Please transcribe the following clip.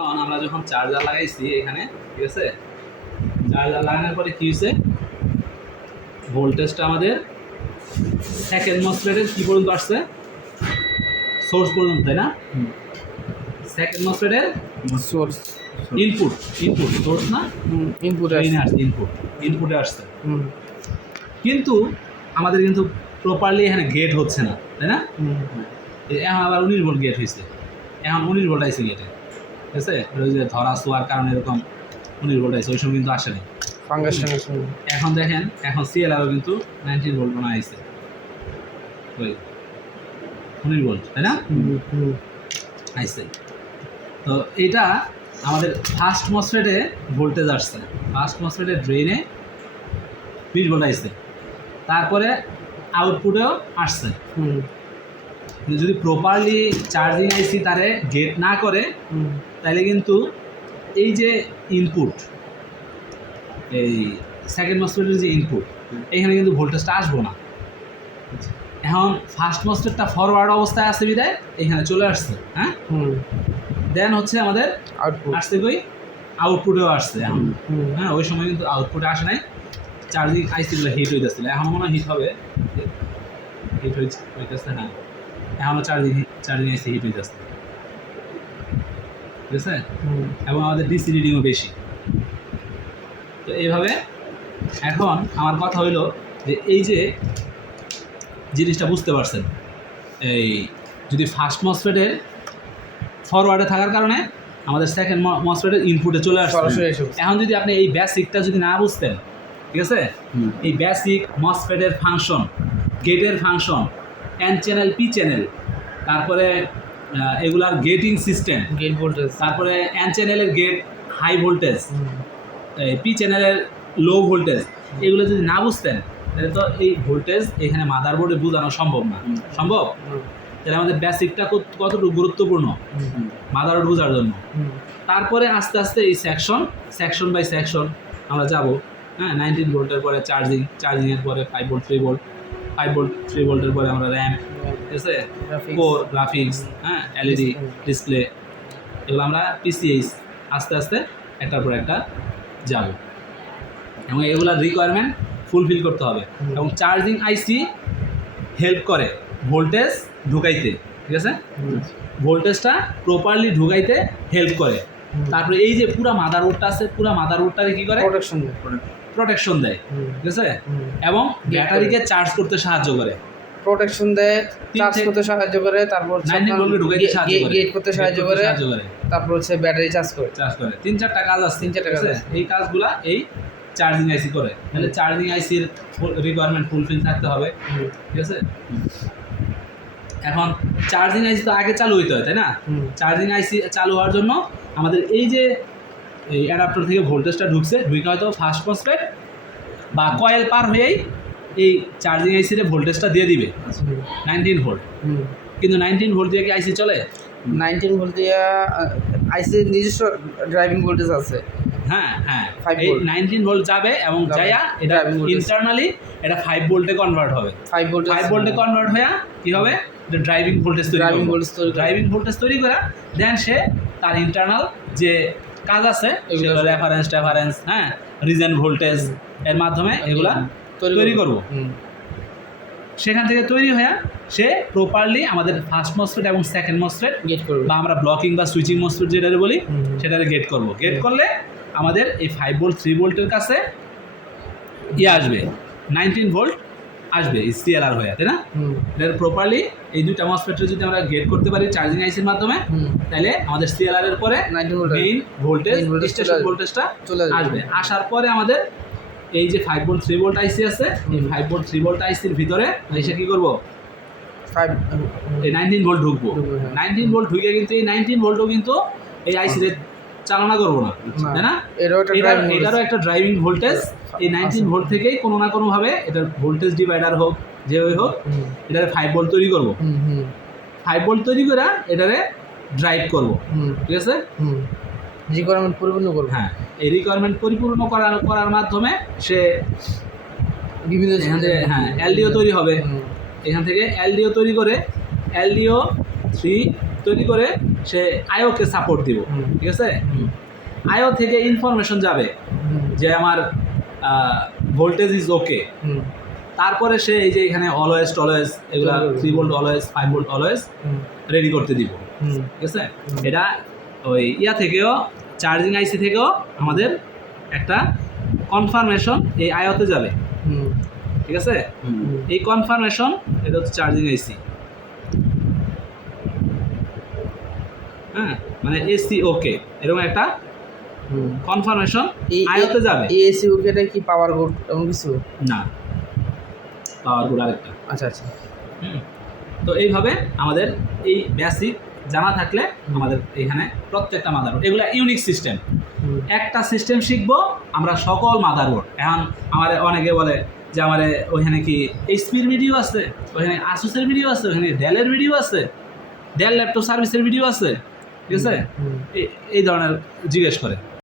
এখন আমরা যখন চার্জার লাগাইছি এখানে, ঠিক আছে, চার্জার লাগানোর পরে কী হয়েছে, ভোল্টেজটা আমাদের সেকেন্ড মসফেটের কী পর্যন্ত আসছে, সোর্স পর্যন্ত, তাই না? সেকেন্ড মসফেটের সোর্স ইনপুট, সোর্স না, ইনপুটে আসছে, ইনপুটে আসছে। কিন্তু আমাদের কিন্তু প্রপারলি এখানে গেট হচ্ছে না, তাই না? এখন আবার 19 ভোল্ট গেট হয়েছে, এখন 19 ভোল্ট আইসে গেটে, ঠিক আছে। ওই যে ধরা ছোঁয়ার কারণে এরকম 19 ভোল্ট আইসে, ওই সময় কিন্তু আসে নাই। এখন দেখেন, এখন সিএলআরও কিন্তু 19 ভোল্ট মনে আইসে, ওই 19 ভোল্ট, তাই না? আইসে। তো এটা আমাদের ফার্স্ট মসফেটে ভোল্টেজ আসছে, ফার্স্ট মসফেটের ড্রেনে 20 ভোল্ট আইসে, তারপরে আউটপুটেও আসছে। যদি প্রপারলি চার্জিং আইসি তারে গেট না করে তাহলে কিন্তু এই যে ইনপুট, এই সেকেন্ড মসফেটের যে ইনপুট, এখানে কিন্তু ভোল্টেজটা আসবো না। এখন ফার্স্ট মসফেটটা ফরওয়ার্ড অবস্থায় আছে বিদায় এখানে চলে আসছে, হ্যাঁ। দেন হচ্ছে আমাদের আসছে কই, আউটপুটেও আসছে এখন, হ্যাঁ। ওই সময় কিন্তু আউটপুটে আসে নাই, চার্জিং আইসিগুলো হিট হইতেছিল, এখন মনে হয় হিট হবে, হিট হইতেছে, হ্যাঁ এখনও চার্জিং আইসি হিট হইতেছে, ঠিক আছে। এবং আমাদের ডিসি রিডিংও বেশি। তো এইভাবে এখন আমার কথা হইলো যে এই যে জিনিসটা বুঝতে পারছেন, এই যদি ফার্স্ট মসফেটে ফরওয়ার্ডে থাকার কারণে আমাদের সেকেন্ড মসফেটের ইনপুটে চলে আসছে। এখন যদি আপনি এই বেসিকটা যদি না বুঝতেন, ঠিক আছে, এই বেসিক মসফেটের ফাংশন, গেটের function, N channel, P channel, তারপরে এগুলার গেটিং সিস্টেম, গেট ভোল্টেজ, তারপরে এন চ্যানেলের গেট হাই ভোল্টেজ, পি চ্যানেলের লো ভোল্টেজ, এগুলো যদি না বুঝতেন তাহলে তো এই ভোল্টেজ এখানে মাদারবোর্ডে বোঝানো সম্ভব না। সম্ভব? তাহলে আমাদের বেসিকটা কতটুকু গুরুত্বপূর্ণ মাদারবোর্ড বোঝার জন্য। তারপরে আস্তে আস্তে এই সেকশন বাই সেকশন আমরা যাব, হ্যাঁ। 19 ভোল্টের পরে চার্জিংয়ের পরে 5 ভোল্ট 3 ভোল্ট, 5 ভোল্ট 3 ভোল্টের পরে আমরা র্যাম, ঠিক আছে, কোর, গ্রাফিক্স, হ্যাঁ, এলইডি ডিসপ্লে, এগুলো আমরা পিসিএইচ আস্তে আস্তে একটার পর একটা যাব, এবং এগুলার রিকোয়ারমেন্ট ফুলফিল করতে হবে। এবং চার্জিং আইসি হেল্প করে ভোল্টেজ ঢুকাইতে, ঠিক আছে, ভোল্টেজটা প্রপারলি ঢুকাইতে হেল্প করে। তারপরে এই যে পুরা মাদারবোর্ডটা আছে, পুরা মাদারবোর্ডটাকে কি করে, প্রোটেকশন দেয়, ঠিক আছে, এবং ব্যাটারিকে চার্জ করতে সাহায্য করে, প্রোটেকশন দেয়, চার্জ করতে সাহায্য করে, তারপর 19 ভোল্টে ঢুকাইতে সাহায্য করে, গেট করতে সাহায্য করে, তারপর হচ্ছে ব্যাটারি চার্জ করে 3-4টা কাজ আছে, 3-4টা কাজ আছে। এই কাজগুলা এই চার্জিং আইসি করে। তাহলে চার্জিং আইসির রিকোয়ারমেন্ট ফুলফিল থাকতে হবে, ঠিক আছে। এখন চার্জিং আইসি তো আগে চালু হইতে হয়, তাই না? চার্জিং আইসি চালু হওয়ার জন্য আমাদের এই যে এই অ্যাডাপ্টার থেকে ভোল্টেজটা ঢুকছে, ঢুকে হয়তো ফার্স্ট মসফেট বা কয়েল পার হয়েই এই চার্জিং আইসির ভোল্টেজটা দিয়ে দিবে 19 ভোল্ট। কিন্তু 19 ভোল্ট দিয়ে কি আইসি চলে? 19 ভোল্ট দিয়ে আইসির নিজস্ব ড্রাইভিং ভোল্টেজ আছে, হ্যাঁ, এই 19 ভোল্ট যাবে এবং যাইয়া এটা ইন্টারনালি এটা 5 ভোল্টে কনভার্ট হবে। 5 ভোল্টে কনভার্ট হয়ে কি হবে, ড্রাইভিং ভোল্টেজ তৈরি করা, দেন সে তার ইন্টারনাল যে কাজ আছে সেগুলো রেফারেন্স, হ্যাঁ, রিজেন ভোল্টেজ এর মাধ্যমে এগুলা তৈরি করব। সেখান থেকে তৈরি হয়ে সে প্রপারলি আমাদের ফার্স্ট মসফেট এবং সেকেন্ড মসফেট গেট করবে, বা আমরা ব্লকিং বা সুইচিং মসফেট যেটারে বলি সেটারে গেট করব। গেট করলে আমাদের এই 5 ভোল্ট 3 ভোল্টের কাছে আসবে, 19 ভোল্ট আসবে এই সিএলআর হয়ে, তাই না? এর প্রপারলি এই দুইটা মসফেটে যদি আমরা গেট করতে পারি চার্জিং আইসির মাধ্যমে, তাহলে আমাদের সিএলআর এর পরে মেইন ভোল্টেজ, স্টেশন ভোল্টেজটা চলে আসবে। আসার পরে আমাদের এই যে 5 ভোল্ট 3 ভোল্ট আইসি আছে, এই 5 ভোল্ট 3 ভোল্ট আইসির ভিতরে এসে কি করব, এই 19 ভোল্ট ঢুকবো। 19 ভোল্ট ঢুকে কিন্তু এই 19 ভোল্টও কিন্তু এই আইসিতে চালনা করবো না, তাই না? এটারও একটা ড্রাইভিং ভোল্টেজ এই 19 ভোল্ট থেকেই কোনো না কোনোভাবে এটার ভোল্টেজ ডিভাইডার হোক, যেভাবে হোক, এটারে 5 ভোল্ট তৈরি করবো। 5 ভোল্ট তৈরি করে এটারে ড্রাইভ করবো, ঠিক আছে, রিকোয়ারমেন্ট পরিপূর্ণ করবো। হ্যাঁ, এই রিকোয়ারমেন্ট পরিপূর্ণ করার মাধ্যমে সে বিভিন্ন হ্যাঁ এলডিও তৈরি হবে। এখান থেকে এলডিও তৈরি করে এলডিও 3 তৈরি করে সে আইওকে সাপোর্ট দিব, ঠিক আছে? আইও থেকে ইনফরমেশন যাবে যে আমার ভোল্টেজ ইজ ওকে, তারপরে সে এই যে এখানে অলওয়েজ টলওয়েজ এগুলা 3 volt always 5 volt always ready করতে দিব, ঠিক আছে? এটা ওই ইয়া থেকেও চার্জিং আইসি থেকেও আমাদের একটা কনফার্মেশন এই আইওতে যাবে, ঠিক আছে? এই কনফার্মেশন এটা হচ্ছে চার্জিং আইসি, হ্যাঁ, মানে এসি ওকে এরকম একটা কনফার্মেশন আইওতে যাবে। এই এসি ওকেটা কি পাওয়ার বোর্ড এমন কিছু না, পাওয়ার গুলো আরেকটা। আচ্ছা আচ্ছা। তো এইভাবে আমাদের এই বেসিক জানা থাকলে আমাদের এখানে প্রত্যেকটা মাদারবোর্ড এগুলো ইউনিক সিস্টেম, একটা সিস্টেম শিখবো আমরা সকল মাদারবোর্ড। এখন আমার অনেকে বলে যে আমার ওইখানে কি এইচপির ভিডিও আছে, ওইখানে আসুসের ভিডিও আছে, ওইখানে ডেলের ভিডিও আছে, ডেল ল্যাপটপ সার্ভিসের ভিডিও আছে, ঠিক আছে? এই ধরনের জিজ্ঞেস করে।